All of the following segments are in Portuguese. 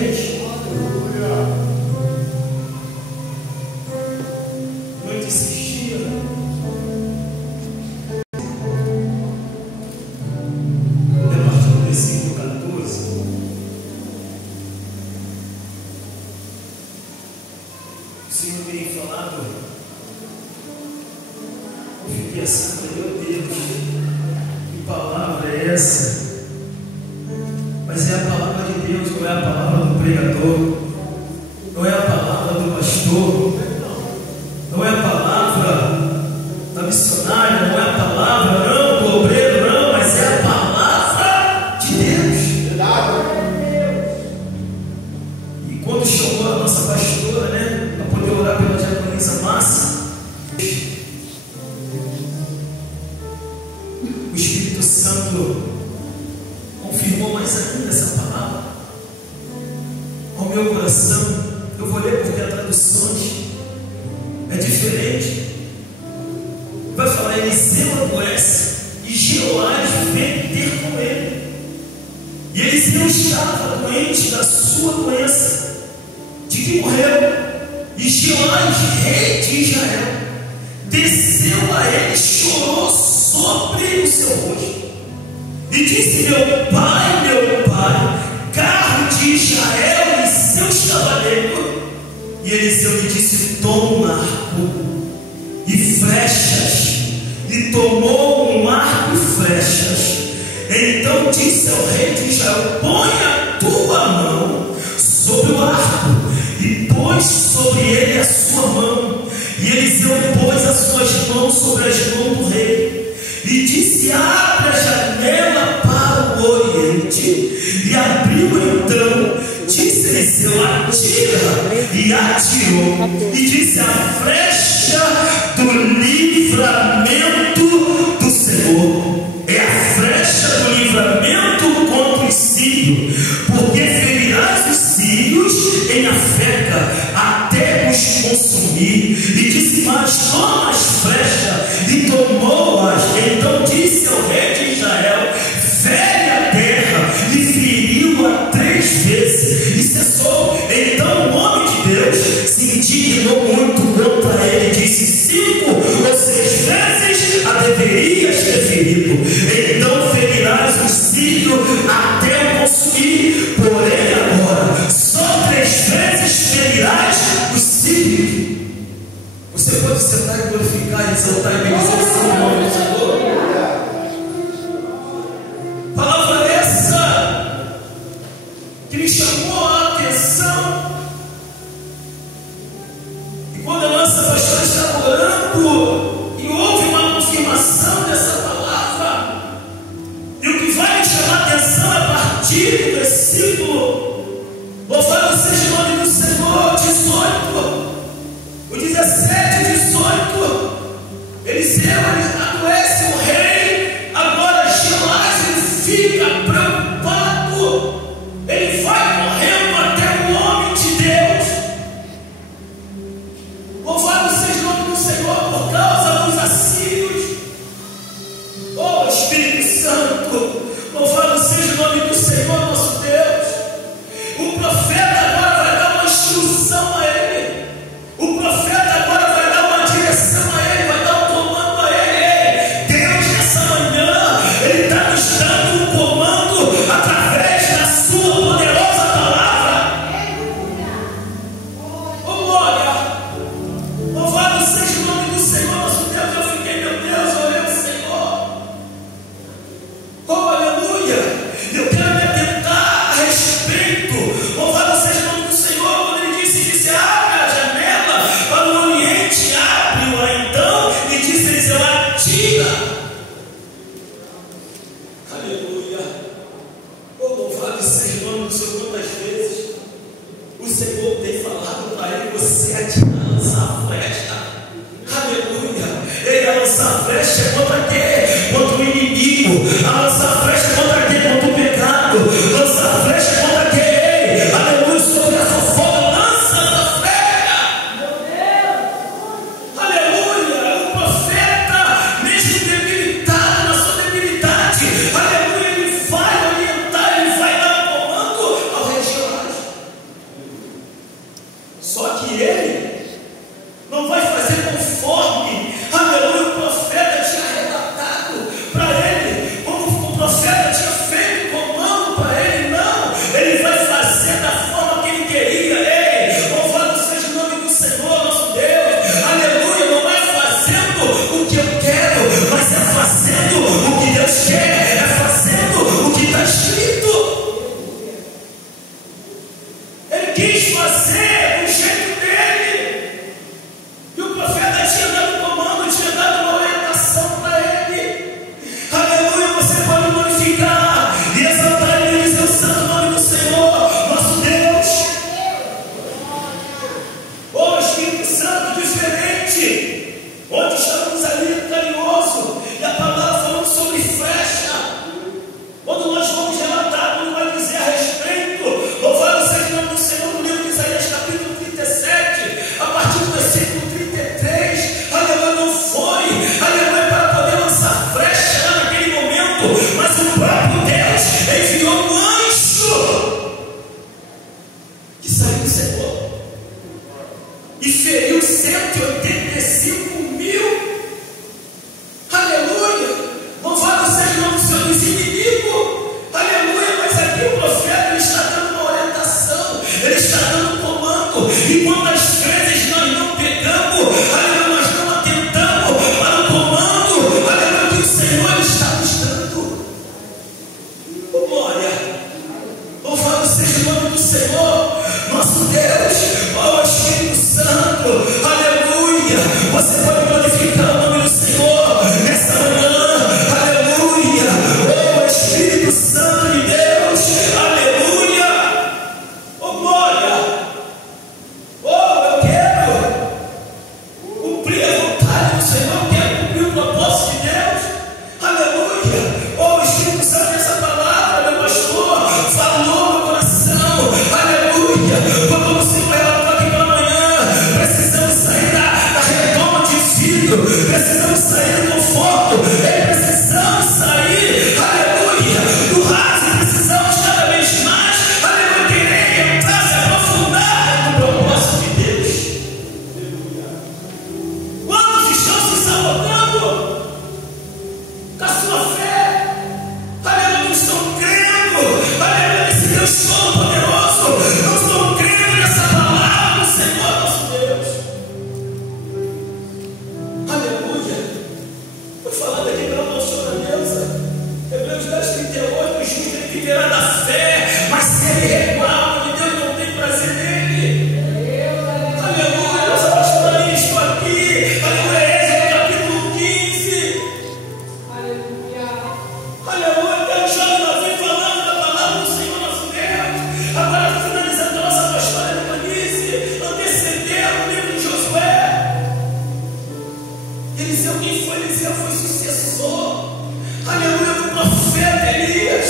reis. Muito insistia. A partir do versículo 14, o Senhor tem falado. Eu fiquei assim, meu Deus, que palavra é essa? Mas é a palavra de Deus, não é a palavra do pregador, não é a palavra do pastor, não é a palavra da missionária, não é a palavra não do obreiro, não, mas é a palavra de Deus. E quando chamou a nossa pastora, né, para poder orar pela diaconisa Márcia, o Espírito Santo confirmou mais ainda essa palavra ao meu coração. Eu vou ler porque a traduções é diferente. Vai falar: Eliseu adoece e Jeoás vem ter com ele. E Eliseu estava doente da sua doença, de que morreu. E Jeoás, rei de Israel, desceu a ele e chorou sobre o seu rosto. E disse: meu pai, carro de Israel e seus cavaleiros. E Eliseu lhe disse: toma um arco e flechas. E tomou um arco e flechas. Então disse ao rei de Israel: põe a tua mão sobre o arco. E pôs sobre ele a sua mão. E Eliseu pôs as suas mãos sobre as mãos do rei. E disse: abre a janela para o oriente. E abriu então. Disse Eliseu: atira. E atirou. E disse: a flecha do livramento do Senhor é a flecha do livramento contra os sírios, porque ferirás os sírios em Afeca até os consumir. E disse mais: toma as flechas. E tomou-as. Então disse ao rei de Israel: fere a terra. E feriu-a 3 vezes. E cessou. Então o homem de Deus se indignou muito contra ele. Disse: 5 ou 6 vezes a deverias ter ferido. Então ferirás os sírios até o consumir. Porém agora só 3 vezes ferirás os sírios. Você pode sentar e glorificar, exaltar e bendizer o seu nome do Senhor. Palavra essa que me chamou a atenção. E quando a nossa pastora estava orando e houve uma confirmação dessa palavra, e o que vai me chamar a atenção a partir do versículo, louvado seja o nome do Senhor, 18. O 17, 18, Eliseu adoece o rei. Agora Jeoás fica preocupado. Ele vai correndo até o homem de Deus. Louvado seja o nome do Senhor por causa dos assírios. Oh Espírito Santo, louvado seja o nome do Senhor nosso Deus. O profeta agora vai dar uma instrução a ele. O profeta agora vai dar uma direção a ele, vai dar um comando a ele. Deus, nessa manhã, Ele está nos dando um comando através da sua poderosa palavra. Oh, glória! Louvado seja o nome do Senhor, nosso Deus. Eu fiquei, meu Deus, olhei o Senhor. Oh, aleluia! Eu quero me atentar a respeito. Louvado seja o nome do Senhor. Quando Ele disse, abre a janela para o oriente, abre-o então, e disse Eliseu: atira. Aleluia. Oh, louvado seja o nome do Senhor. Quantas vezes o Senhor tem falado para ele: você atira, lançar a flecha. Aleluia. Ele a lançar a flecha contra quê? Contra o inimigo. A lançar a flecha contra quê? Contra o pecado. Lançar a flecha contra quê? Aleluia. Sobre a fofoca, lança essa flecha. Aleluia. O profeta, mesmo debilitado na sua debilidade, aleluia, ele vai orientar, ele vai dar um comando ao rei Jeoás. quis fazer do jeito dele. E o profeta tinha dado comando, tinha dado uma orientação para ele. Aleluia, você pode glorificar e exaltar e dizer o santo nome do Senhor, nosso Deus. Oh, Espírito Santo, diferente. Onde estamos ali carinhoso, e a palavra falando sobre flecha. Quando nós vamos relatar, quando vai dizer a respeito, louvado seja o nome do Senhor, no livro de Isaías, capítulo 37, a partir do versículo 33, aleluia, não foi, aleluia, para poder lançar flecha lá naquele momento, mas o próprio Deus enviou um anjo que saiu do Senhor e feriu 185 mil. Aleluia, louvado seja o nome do Senhor, dos inimigos. Aleluia, mas aqui o profeta, ele está dando uma orientação, ele está dando comando. E quantas vezes nós não pegamos, aleluia, nós não atentamos para o comando, aleluia, que o Senhor está nos dando. Oh, glória, louvado seja o nome do Senhor, nosso Deus, ó Espírito Santo, aleluia. Você pode glorificar o nome do Senhor nessa manhã, aleluia. Oh Espírito Santo de Deus, aleluia. Oh glória, oh eu quero cumprir a vontade do Senhor, eu quero cumprir o propósito de Deus, aleluia. Oh Espírito Santo, essa palavra, meu pastor, falou no coração, aleluia. Vamos se relatar aqui pela manhã. Precisamos sair da redoma de vidro, precisamos sair do conforto, precisamos sair, aleluia, do raso, precisamos cada vez mais, aleluia, querer entrar, se aprofundar no propósito de Deus. Quantos estão se sabotando com a sua fé? Aleluia, não estão crendo, aleluia, nesse Deus todo-poderoso, não estão crendo nessa palavra do Senhor nosso Deus. Aleluia. Foi falado aqui pela pastora Neuza, Hebreus 10:38, o justo ele viverá da fé, mas se ele recuar, onde Deus não tem prazer nele. Aleluia, nossa pastora, estou aqui, aleluia, Êxodo capítulo 15. Aleluia, Deus já nos vem falando da palavra do Senhor nosso Deus. Agora, finalizando a nossa pastora Eunice, antecedeu o livro de Josué. Eliseu, quem foi Eliseu? Foi sucessor, aleluia, do profeta Elias,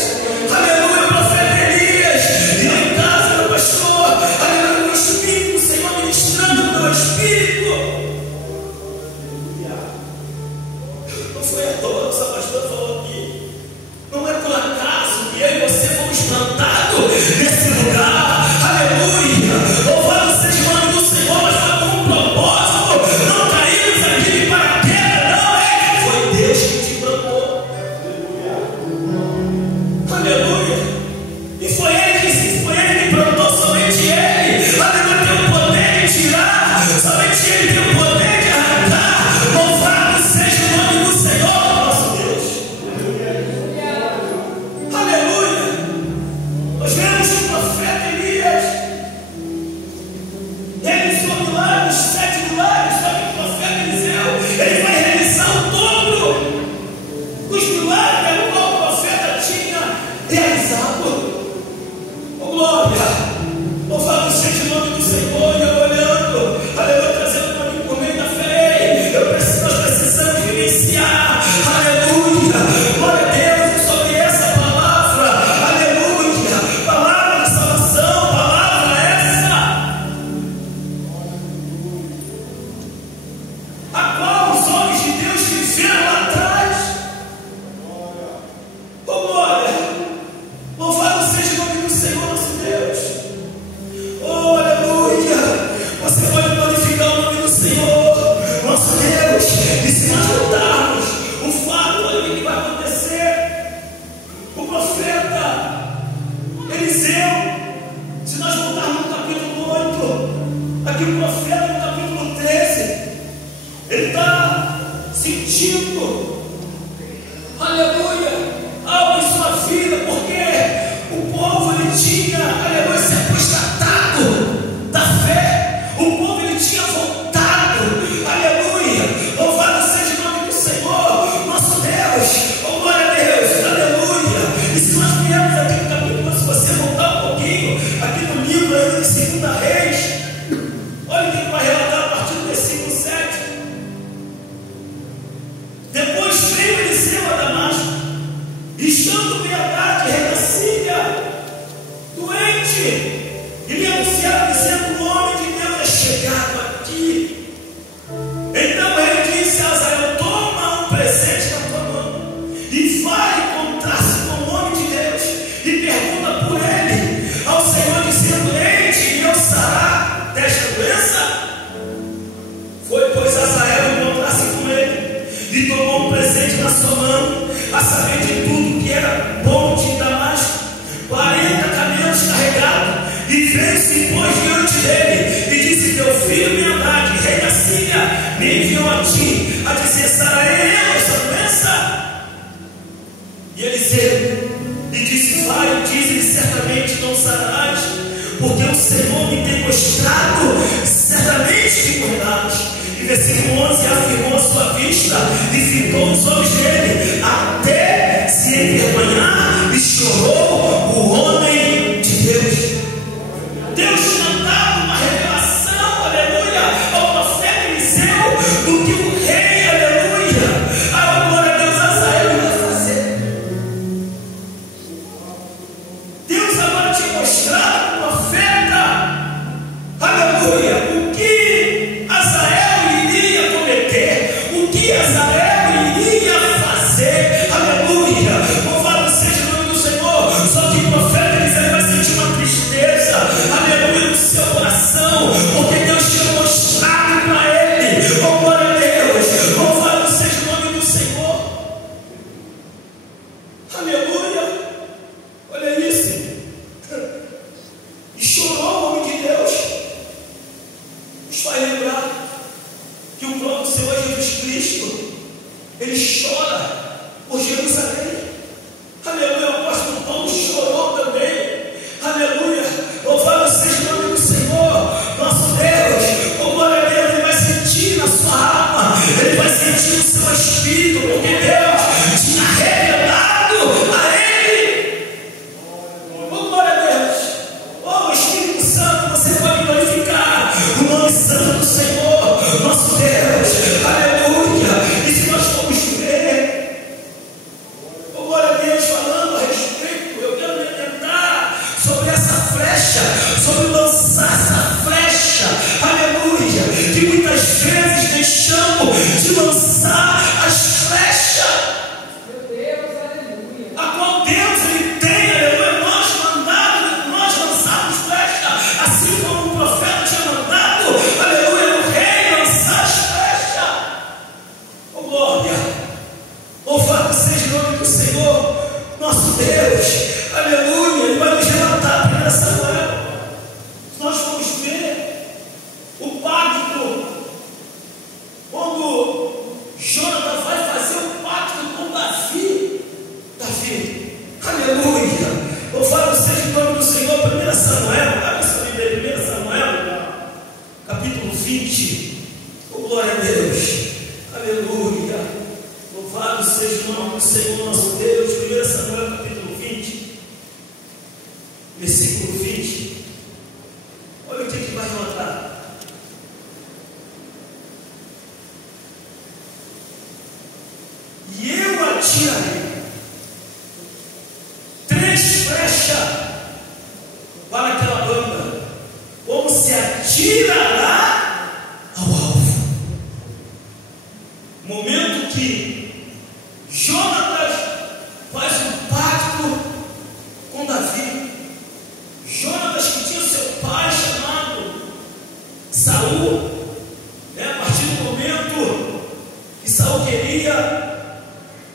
aleluia, profeta Elias. E lá em casa, meu pastor, aleluia, o Espírito do Senhor ministrando no meu espírito. Não foi à toa, nossa pastora falou aqui, não é por acaso que eu e você fomos plantados nesse lugar, aleluia, louvado seja o nome do Senhor, mas foi com um propósito, não caímos aqui de paraquedas, não, foi Deus que te plantou, aleluia, e foi Ele que plantou, somente Ele, aleluia, tem o poder de tirar, somente Ele tem o poder de arrancar, louvado seja o nome do Senhor, nosso Deus. Aleluia. Nós vemos o profeta Elias, realizou milagres, 7 milagres, só que o profeta Eliseu, ele vai realizar o dobro dos milagres que o profeta tinha realizado. Oh glória, louvado seja o nome do Senhor. E eu olhando, aleluia, trazendo para mim por meio da fé, nós precisamos vivenciar, aleluia, glória a Deus, sobre essa palavra, aleluia, palavra de salvação, palavra essa, a qual os homens de Deus viveram lá atrás. Oh glória, louvado seja o nome do Senhor nosso Deus. Oh aleluia, você pode glorificar o nome do Senhor nosso Deus. E se nós voltarmos, o fato ali que vai acontecer, o profeta Eliseu, se nós voltarmos no capítulo 8, aqui o profeta no capítulo 13, ele está sentindo, aleluia, algo em sua vida, porque o povo ele tinha, aleluia, se apostatado e me anunciaram dizendo: o homem de Deus é chegado aqui. Então ele disse a Azael: toma um presente na tua mão e vai encontrar-se com o homem de Deus e pergunta por ele ao Senhor, dizendo: eis-te, e eu sará desta doença. Foi, pois, Azael encontrar-se com ele e tomou um presente na sua mão, a saber de tudo que era bom de Damasco, 40 camelos carregados, e veio-se e pôs diante dele e disse: teu filho Merodach, rei da Síria, me enviou a ti, a dizer: sararei eu essa doença? E Eliseu lhe disse: vai, diz-lhe, certamente não sararás, porque o Senhor me tem mostrado certamente que morrerás. E versículo 11: afirmou a sua vista e fitou os olhos dele, até se envergonhar, e chorou o homem de Deus. Deus tinha dado uma revelação, aleluia, ao profeta Eliseu, do que o rei, aleluia, a glória a Deus, Azael ia fazer. Deus agora tinha mostrado ao profeta, aleluia, o que Azael iria cometer, o que Azael iria fazer, aleluia. Louvado seja o nome do Senhor. Só que o profeta Eliseu vai sentir uma tristeza, aleluia, no seu coração, porque Deus tinha mostrado para ele. Oh, glória a Deus, louvado seja o nome do Senhor, aleluia. Olha isso, e chorou o homem de Deus. Nos faz lembrar que o próprio Senhor Jesus Cristo, ele chora por Jerusalém. Aleluia, o apóstolo Paulo chorou também. Aleluia, louvado seja o nome do Senhor, nosso Deus. Oh, glória a Deus, ele vai sentir na sua alma, ele vai sentir no seu espírito, porque Deus tinha revelado a ele. Oh, glória a Deus. Oh, Espírito Santo, você pode glorificar o nome santo do Senhor, nosso Deus. Aleluia. E se nós formos ver, oh, glória a Deus, falando a respeito, eu quero me atentar sobre essa flecha, sobre lançar essa flecha, aleluia, que muitas vezes deixamos de lançar as flechas, a qual Deus ele tem, aleluia, nós lançamos flecha, assim como o profeta tinha mandado, aleluia, o rei lançar as flechas. Oh, glória, louvado seja o nome do Senhor, nosso Deus, aleluia. Ele vai nos relatar 1 Samuel. Se nós formos ver o pacto, quando Jonathan vai fazer o pacto com Davi, aleluia, louvado seja o nome do Senhor. 1 Samuel, abre essa Bíblia, 1 Samuel, capítulo 20, oh, glória a Deus, aleluia, louvado seja o nome do Senhor, nosso Deus. 1 Samuel, capítulo 20, versículo 20, olha o que vai notar. E eu atirarei 3 flechas para aquela banda, como se atirará ao alvo. Momento que Jonatas faz um pacto com Davi. Jonatas, que tinha seu pai chamado Saul, a partir do momento que Saul queria,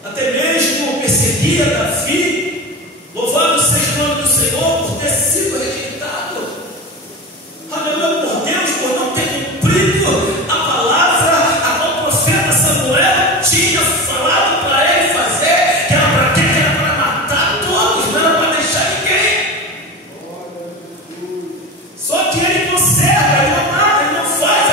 até mesmo perseguia Davi, louvado seja o nome do Senhor por ter sido rejeitado, aleluia, por Deus, por não ter cumprido a palavra a qual o profeta Samuel tinha falado para ele fazer, que era para quê? Que era para matar todos, não era para deixar ninguém. Só que ele conserva, ele não mata, ele não faz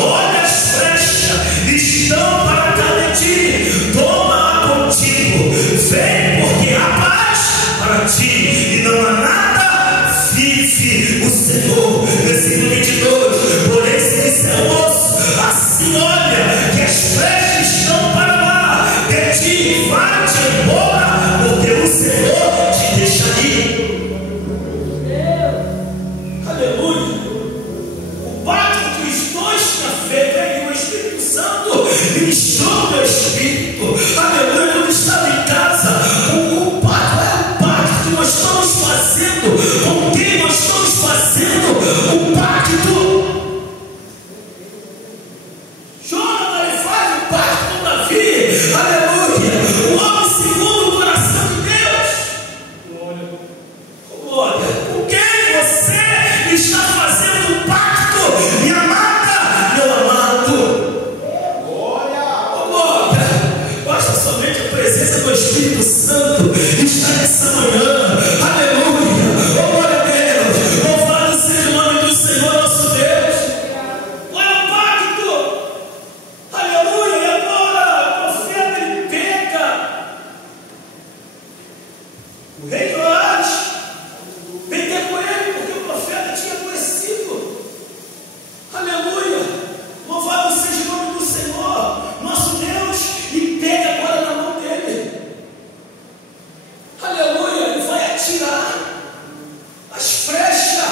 olha as flechas, estão para cada dia, toma contigo, vem porque há paz para ti, e não há nada, vive o Senhor. Versículo 22, por esse que se é moço, assim olha, que as flechas estão para lá, de ti, vai-te embora, porque o Senhor te deixa ir. Aleluia. O pacto que os dois tinham feito é que o Espírito Santo ministrou meu espírito. Aleluia. Quando estava em casa, o pacto é o pacto que nós estamos fazendo. Com quem nós estamos fazendo o pacto? Jonathan, ele faz o pacto com Davi. Aleluia. O homem segundo o coração de Deus. Glória. Com quem você está fazendo um pacto, minha amada, meu amado? Glória. Basta somente a presença do Espírito Santo está nessa manhã. Aleluia. Glória a Deus. Louvado seja o nome do Senhor nosso Deus. Olha o pacto. Aleluia. E agora o profeta ele pega o rei Joás, vem ter com ele, porque o profeta tinha conhecido. Aleluia. Louvado seja o nome do Senhor nosso Deus, e pega agora na mão dele. Aleluia. Ele vai atirar as flechas,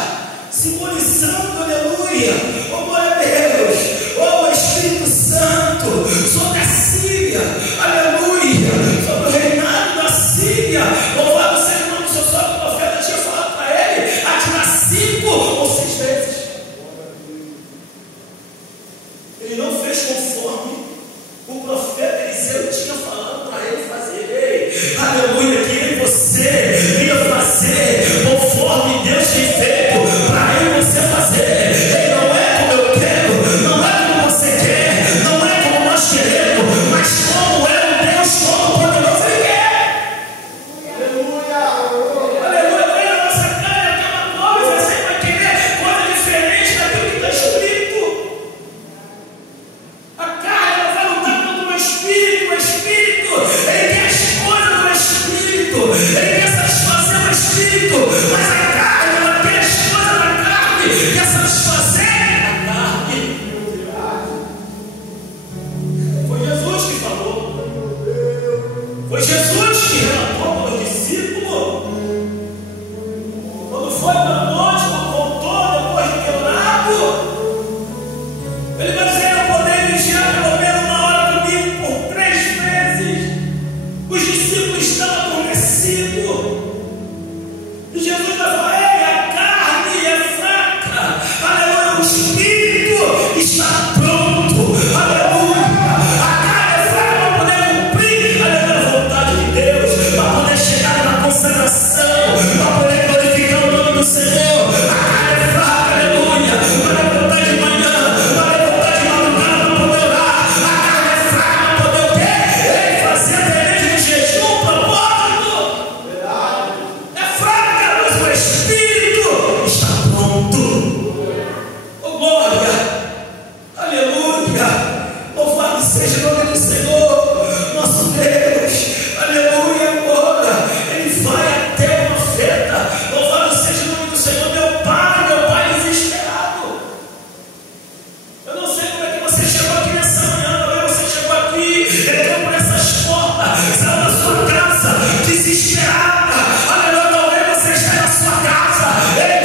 simbolizando, aleluia, oh glória a Deus, oh Espírito Santo, sobre a Síria, aleluia, sobre o reinado da Síria. Louvado seja o nome do Senhor. Só que o profeta tinha falado para ele atirar 5 ou 6 vezes. Ele não fez conforme o profeta Eliseu tinha falado para ele fazer. Ei, aleluia, que ele e você venha fazer conforme Deus tem feito para ele e você fazer. Ei, não é como eu quero, não é como você quer, não é como nós queremos, mas como é o Deus Todo-Poderoso ele quer. Aleluia. Vem a nossa cara, aquela coisa, você vai querer coisa diferente daquilo que está escrito. A carne ela vai lutar contra o Espírito, ele quer as coisas do Espírito, ele quer satisfazer o Espírito, mas a carne ela quer as coisas da carne, quer satisfazer a carne. Foi Jesus que falou, foi Jesus que relatou para os discípulos, quando foi para noite, quando voltou depois de quebrado, ele vai dizer: eu poder vigiar pelo menos 1 hora comigo por 3 vezes. Os discípulos estavam adormecidos. E Jesus vai falar: ei, a carne é fraca. Aleluia. O Espírito está pronto. Aleluia. A carne é fraca para poder cumprir, aleluia, a vontade de Deus, para poder chegar na consagração, para poder glorificar o nome do Senhor. A carne é fraca, aleluia, para levantar de manhã, para levantar de madrugada, para poder orar. A carne é fraca para poder o quê? Ele fazer até mesmo jejum, propósito. É fraca, mas o Espírito está pronto. Oh glória. Aleluia. Louvado seja o nome do Senhor nosso Deus. Aleluia. Agora ele vai até o profeta. Louvado seja o nome do Senhor. Meu pai desesperado. Eu não sei como é que você chegou aqui nessa manhã. Talvez você chegou aqui, entrou por essas portas, saiu da sua casa desesperada. Aleluia. Talvez você esteja na sua casa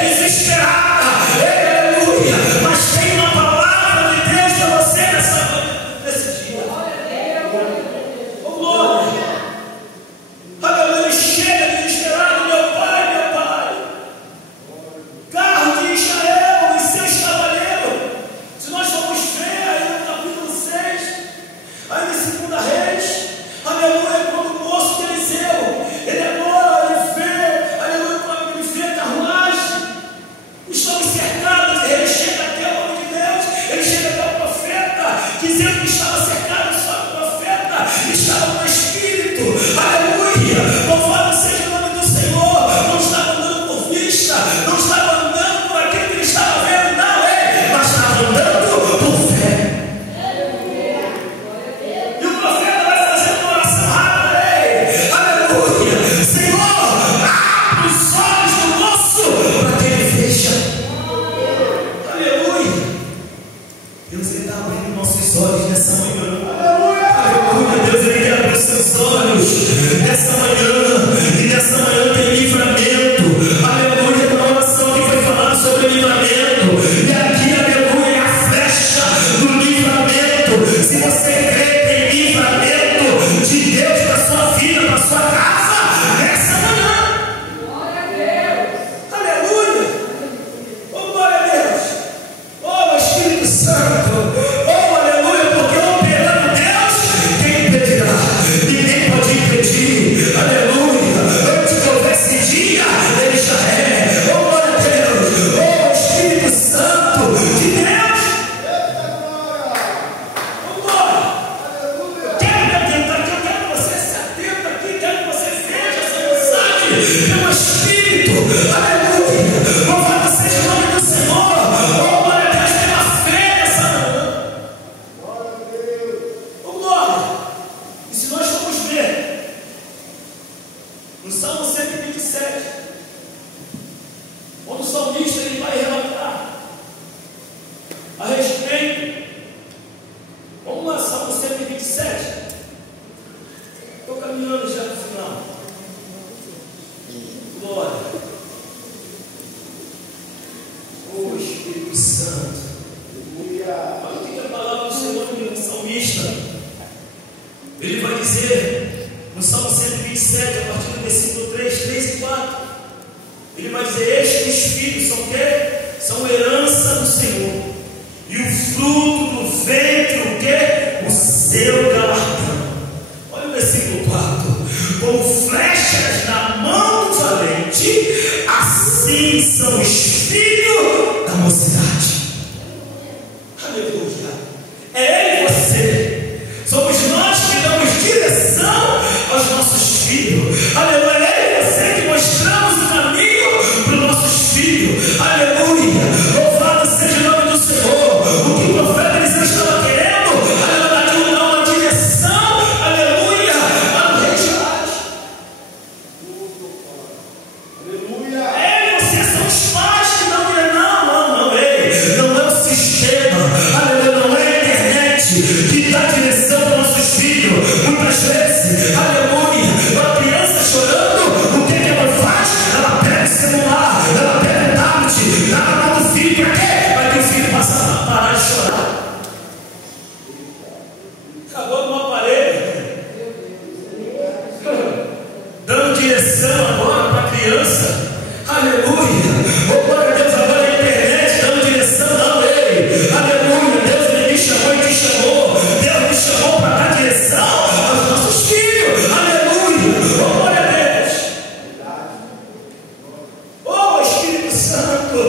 desesperada. Aleluia. Mas tem uma palavra de Deus para você nesse dia. Oh glória. Aleluia. Ele chega desesperado: meu pai, carro de Israel e seus cavaleiros. Se nós formos ver aí no capítulo 6, aí em 2 Reis, aleluia, quando o moço de Eliseu, ele agora ele vê a carruagem, estamos cercados, ele chega até o nome de Deus, ele chega até o profeta, dizendo que estava cercado, só que o profeta estava no Espírito. Aleluia. Louvado seja o nome do Senhor. Não estava andando por vista, não estava andando por aquilo que ele estava vendo, não, mas estava andando por fé. Deus está abrindo nossos olhos nessa manhã. Aleluia. Deus quer abrir seus olhos nessa manhã. E nessa manhã tem livramento. Aleluia. Na oração que foi falada sobre o livramento. E aqui, aleluia, é a flecha do livramento. Se você crê, tem livramento de Deus para a sua vida, para a sua casa, nessa manhã. Glória a Deus. Aleluia. Oh, glória a Deus. Oh, Espírito Santo. Oh, aleluia, porque operando Deus, quem impedirá? Ninguém pode impedir. Aleluia. Antes que houvesse dia, ele já é. Oh, glória a Deus. Oh, Espírito Santo de Deus. Oh, glória. Quero me atentar aqui, eu quero que você se atenta aqui, quero que você veja essa mensagem pelo Espírito. Aleluia. Louvado seja o nome do Senhor. Oh, glória a Deus, pela fé nessa manhã. Oh, glória. E se nós formos ver no Salmo 127, onde o salmista ele vai relatar a respeito. Vamos lá, Salmo 127. Estou caminhando já no final. Glória. Oh, Espírito Santo. Olha o que a palavra do Senhor no salmista. Ele vai dizer no Salmo 127, a partir do versículo 3 e 4. Ele vai dizer: eis que os filhos são o quê? São herança do Senhor. E o fruto do ventre, o quê? O seu galardão. Olha o versículo 4. Como flechas na mão do valente, assim são os filhos da mocidade. Aleluia. É ele e você. Somos nós que damos direção aos nossos filhos. Aleluia. É ele e você que mostramos o caminho para os nossos filhos. Aleluia. Louvado seja o nome do Senhor. O que o profeta Eliseu estava querendo, aleluia, dar uma direção, aleluia, ao rei Joás. Ele, você são os pais que não querem, não, ei, não é o sistema, aleluia, não é a internet que dá direção para os nossos filhos. Muitas vezes, aleluia, uma criança chorando, o que a mãe faz? Ela pega o celular, ela pega o tablet, dá na mão do filho, para quê? Para que o filho possa parar de chorar. Acabou no aparelho, dando direção agora para a criança. Aleluia. Oh, glória a Deus, agora a internet dando direção, não, ei. Aleluia. Deus ele me chamou e te chamou. Deus me chamou para dar direção aos nossos filhos. Aleluia. Oh, glória a Deus. Oh, Espírito Santo,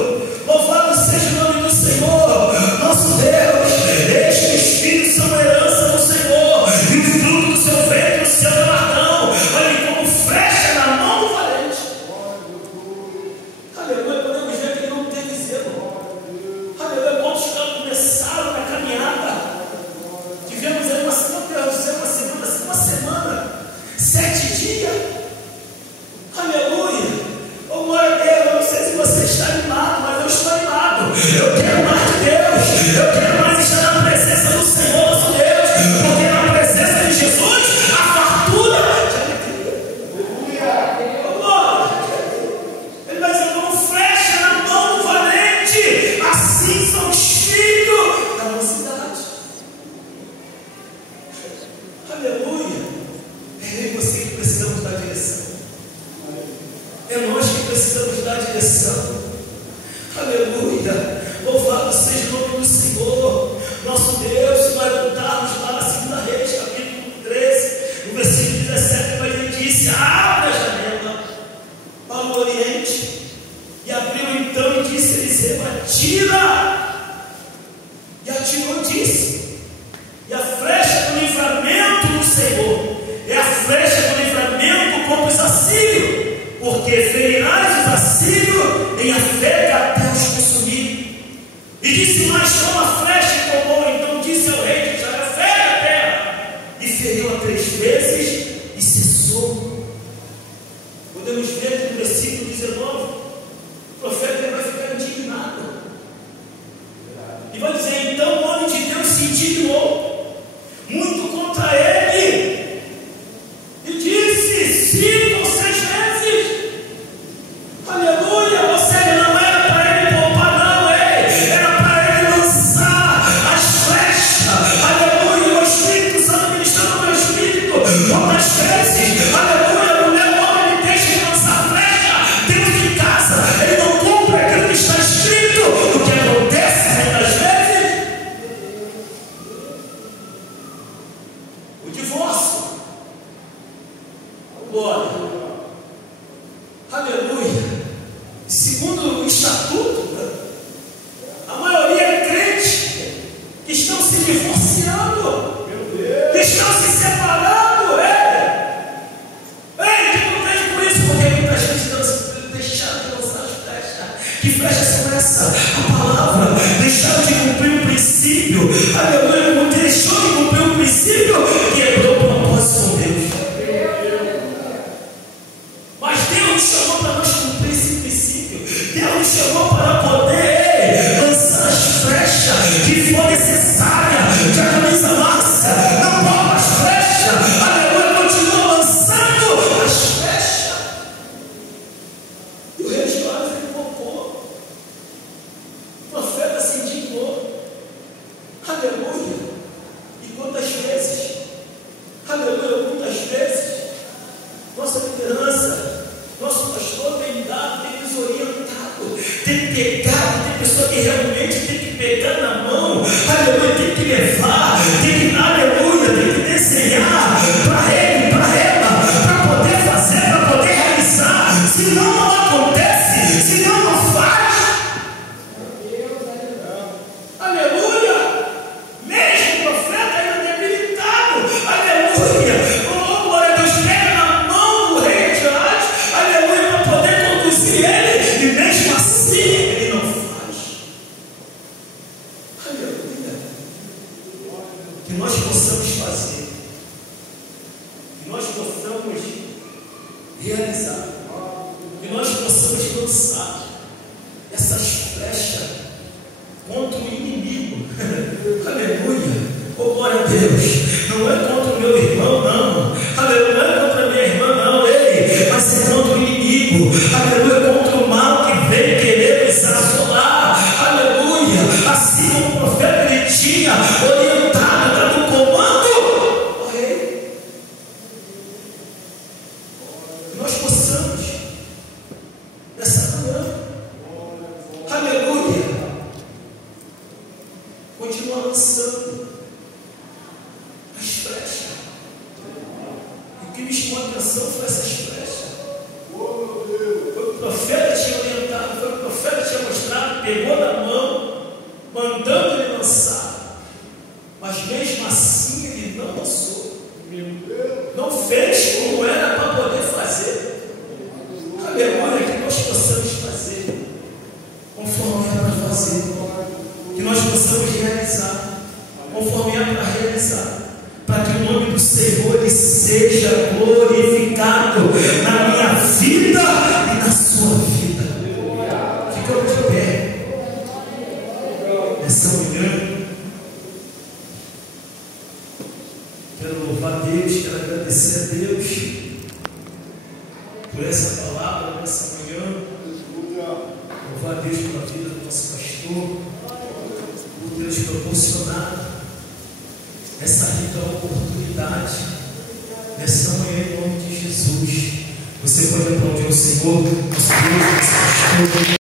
louvado seja o nome do Senhor, nosso Deus. Estes filhos são herança do Senhor, e o fruto do seu ventre, o seu galardão. Olha, como flecha na mão do valente. Aleluia, podemos ver que ele não teve zelo. Aleluia, quantos começaram na caminhada. Tivemos aí uma semana, 7 dias. Aleluia. Oh, glória a Deus. Eu não sei se você está animado, mas eu estou animado. Eu quero mais de Deus. Eu quero mais estar na presença do Senhor, nosso Deus. Porque na presença de Jesus, a fartura de alegria. Oh, glória. Ele vai dizer: como flecha na mão do valente, assim são os filhos da mocidade. Aleluia. É eu e você que precisamos dar direção. É nós que precisamos dar direção. Aleluia. Louvado seja o nome do Senhor, nosso Deus. Se nós voltarmos lá na 2 Reis, capítulo 13, no versículo 17, mas ele disse: abre a janela para o oriente. E abriu então e disse: Eliseu, atira. E atirou e disse: e a flecha do livramento do Senhor é a flecha do livramento contra os assírios, porque ferirás os assírios em afega até os consumir. E disse mais: toma a flecha e tomou. Então disse ao rei de Israel: fere a terra. E feriu-a 3 vezes e cessou. Podemos ver que no versículo 19, o profeta vai ficar indignado. E vai dizer: então o homem de princípio. Aleluia, como deixou de cumprir o princípio, quebrou o propósito com Deus. Mas Deus nos chamou para nós cumprir esse princípio. Deus nos chamou para poder lançar as flechas que for necessária, que a camisa massa, não poupa as flechas. Aleluia, continua lançando as flechas. E o rei Joás ele poupou. O profeta se indignou. Aleluia. E quantas vezes? Aleluia, quantas vezes? Nossa liderança, nosso pastor tem dado, tem nos orientado, tem pegado, tem pessoa que realmente tem que pegar na mão, aleluia, tem que levar, tem que, aleluia, tem que desenhar para ele, para ela, para poder fazer, para poder realizar. Senão não acontece, senão não faz. Aleluia, mesmo o profeta ainda debilitado, aleluia. Ele, e mesmo assim ele não faz. Aleluia. Que nós possamos fazer, que nós possamos realizar, que nós possamos lançar essas flechas contra o inimigo. Aleluia. Oh, glória a Deus. Não é contra o meu irmão, não. Aleluia. Não é contra a minha irmã, não. Ei, mas é contra o inimigo. Aleluia. Contra o mal que vem querer nos assolar. Aleluia. Assim como o profeta ele tinha orientado, dando comando ao rei. Que nós possamos, nessa manhã, aleluia, continuar lançando as flechas. O que me chamou a atenção foi essas flechas. Foi o profeta tinha orientado, foi o profeta tinha mostrado, pegou na mão, mandando ele lançar. Mas mesmo assim ele não lançou. Não fez como era para poder fazer. Aleluia, que nós possamos fazer conforme era para fazer. Que nós possamos realizar conforme é para realizar, para que o nome do Senhor ele seja glorificado na minha vida e na sua vida. Ficamos de pé nessa manhã. Quero louvar a Deus, quero agradecer a Deus por essa palavra nessa manhã. Louvar a Deus pela vida do nosso pastor, por Deus proporcionado essa rica oportunidade nessa manhã em nome de Jesus. Você pode aplaudir o Senhor, nosso Deus, nosso pastor.